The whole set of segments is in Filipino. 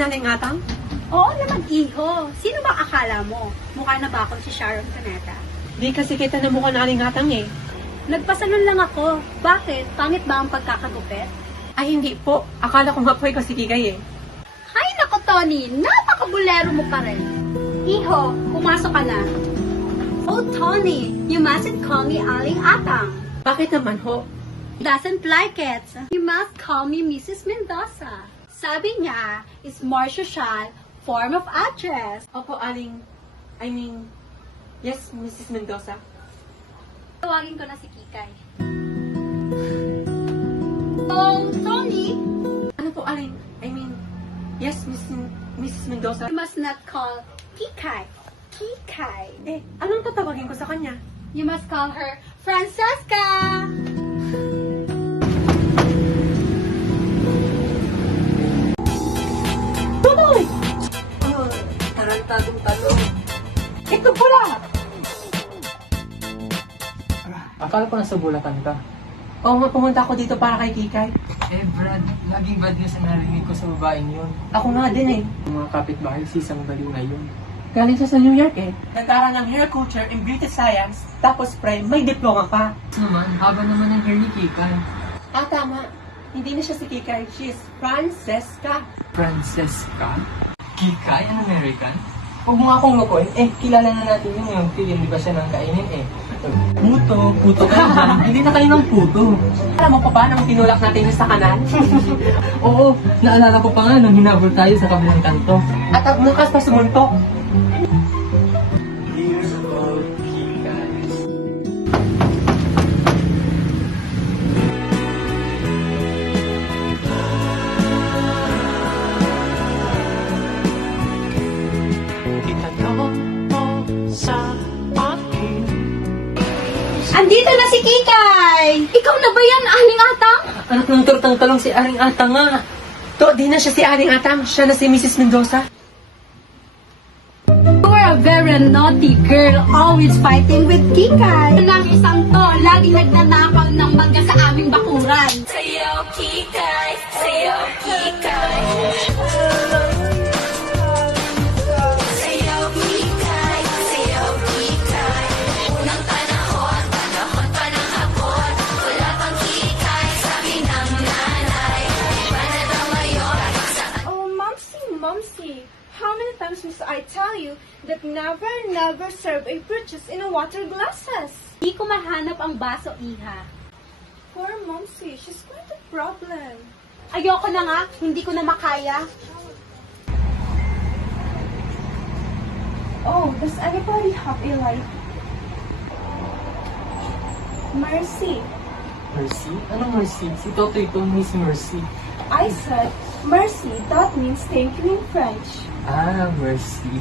naman, Aling Atang? Oo naman, iho. Sino ba akala mo? Mukha na ba akong si Sharon Cuneta? Di kasi kita na mukha na Aling Atang eh. Nagpasalon lang ako. Bakit? Pangit ba ang pagkakagupit? Ay, hindi po. Akala ko nga po ikaw si Kikay eh. Hay nako, Tony. Napakabulero mo pa rin. Iho, pumasok ka na. Oh, Tony, you mustn't call me Aling Atang. Bakit naman ho? Doesn't like it. You must call me Mrs. Mendoza. Sabi niya, is more social form of address. Opo, yes, Mrs. Mendoza. Tawagin ko na si Kikay. Oh, Tony, Ano po, Aling? Yes, Mrs. Mendoza. you must not call Kikay. Kikay. Eh, anong tatawagin ko sa kanya? You must call her Francesca. Tuloy! Tarantadong tanong. Ito pula! Akala ko nasa Bulacan ka. Oo nga, pumunta ako dito para kay Kikay. Eh, Brad, laging bad news ang narinig ko sa babaeng yun. Ako nga din eh. Yung mga kapitbahay, sisang baliw ngayon. Galing siya sa New York eh. Nag-aral ng hair culture in beauty science, tapos may diploma pa. Naman, haba naman ang hair ni Kikay. Ah, tama. Hindi na siya si Kikay. She's Francesca. Francesca? Kikay? An American? Huwag mo nga akong lukoy. Eh, kilala na natin yun yung film. Di ba siya nang kainin eh? Puto kayo dyan. Hindi na kayo ng puto. Alam mo pa ba nang tinulak natin yun sa kanan? Oo, naalala ko pa nga nung hinabol tayo sa kabilang kanto. At ang bukas pa sumuntok. Here's about Kikay. Andito na si Kikay! Ikaw na ba yan, Aling Atang? Anak ng turtang talong si Aring Atang nga. To, di na siya si Aring Atang. Siya na si Mrs. Mendoza. You're a very naughty girl, always fighting with Kikay. Lang isang to, laging nagnanakaw ng mangga sa aming bakuran. Sayaw Kikay, sayaw Kikay. Sayaw Kikay, sayaw Kikay. Unang panahon, panahon pa ng hapon. Wala pang Kikay, sabi ng nanay. Iba na daw ngayon, Oh, Momsy, how many times must I tell you that never serve a fruit juice in a water glasses? Di ko mahanap ang baso, Iha. Poor Momsy, she's got a problem. Ayoko na nga, hindi ko na makaya. Oh, does anybody have a light? Mercy. Mercy? Ano Mercy? Si Totoy ko, Miss Mercy. I said, Mercy, that means thank you in French. Ah, Mercy.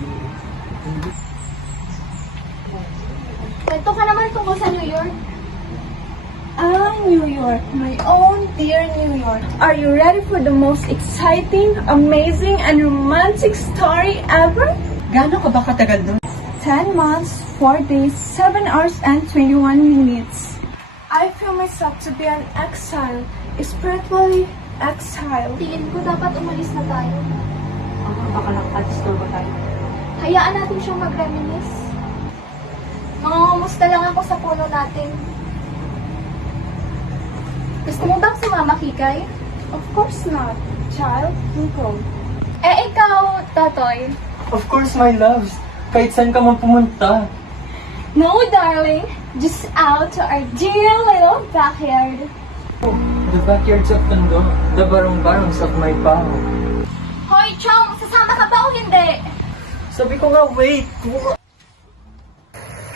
Kwento ka naman tungkol sa New York. Ah, New York, my own dear New York. Are you ready for the most exciting, amazing, and romantic story ever? Gaano ka ba katagal doon? 10 months, 4 days, 7 hours, and 21 minutes. I feel myself to be an exile, spiritually exile. Tingin ko dapat umalis na tayo. Baka nakadisturbo tayo. Hayaan natin siyang mag-reminisce. Mangungumusta lang ako sa puno natin. Gusto mo bang sumama, Kikay? Of course not, child. Go. Eh, ikaw, Totoy. Of course, my loves. Kahit saan ka man pumunta. No, darling. Just out to our dear little backyard. Oh, the backyards of Tondo. The barong-barongs of my pao. Hoy, Chong! Sasama ka ba o hindi? Sabi ko nga, wait.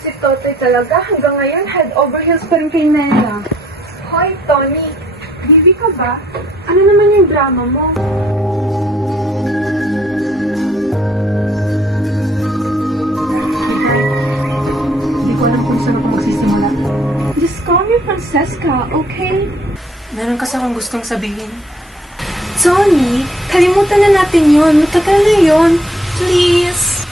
Si Totoy talaga hanggang ngayon head over heels pa rin kay Nela. Hoy, Tony. Baby ka ba? Ano naman yung drama mo? Hindi ko alam kung saan ako magsisimula. Just call me Francesca, okay? Meron kasi akong gustong sabihin. Tony, kalimutan na natin yun. Matagal na yun. Please.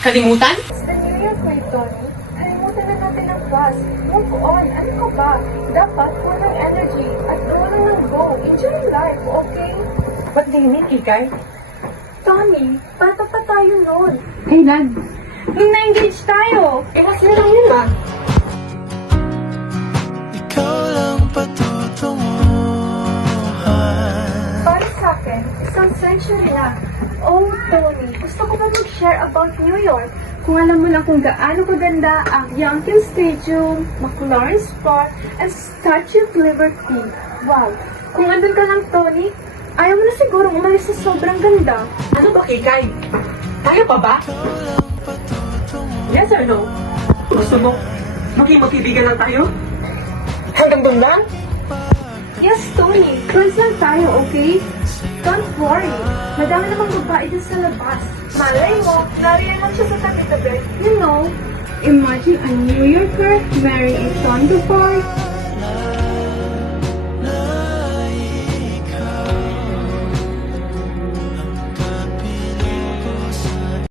Kalimutan? New York my Tony. Kalimutan na natin ang past. Move on. Ano ka ba? Dapat full ng energy at go lang ng go. Enjoy life, okay? What do you mean, Kikay? Tony, bata pa tayo noon. Kailan? Nung na-engage tayo. Last year lang yun ah. Ikaw lang patutunguhan. Para sa akin, isang century na. Oh, Tony, gusto ko ba mag-share about New York? Kung alam mo lang kung gaano kaganda ang Yankee Stadium, McLaurin's Park, and Statue of Liberty. Wow! Kung andun ka lang, Tony, ayaw mo na siguro umalis sa sobrang ganda. Ano ba, Kikay? Kaya pa ba? Yes or no? Gusto mo maging magkaibigan lang tayo? Hanggang doon lang? Yes, Tony. Friends lang tayo, okay? Don't worry. Madami namang babae dyan sa labas. Malay mo, nariyan lang siya sa tabi-tabi. You know, imagine a New Yorker marrying a Thunderbird.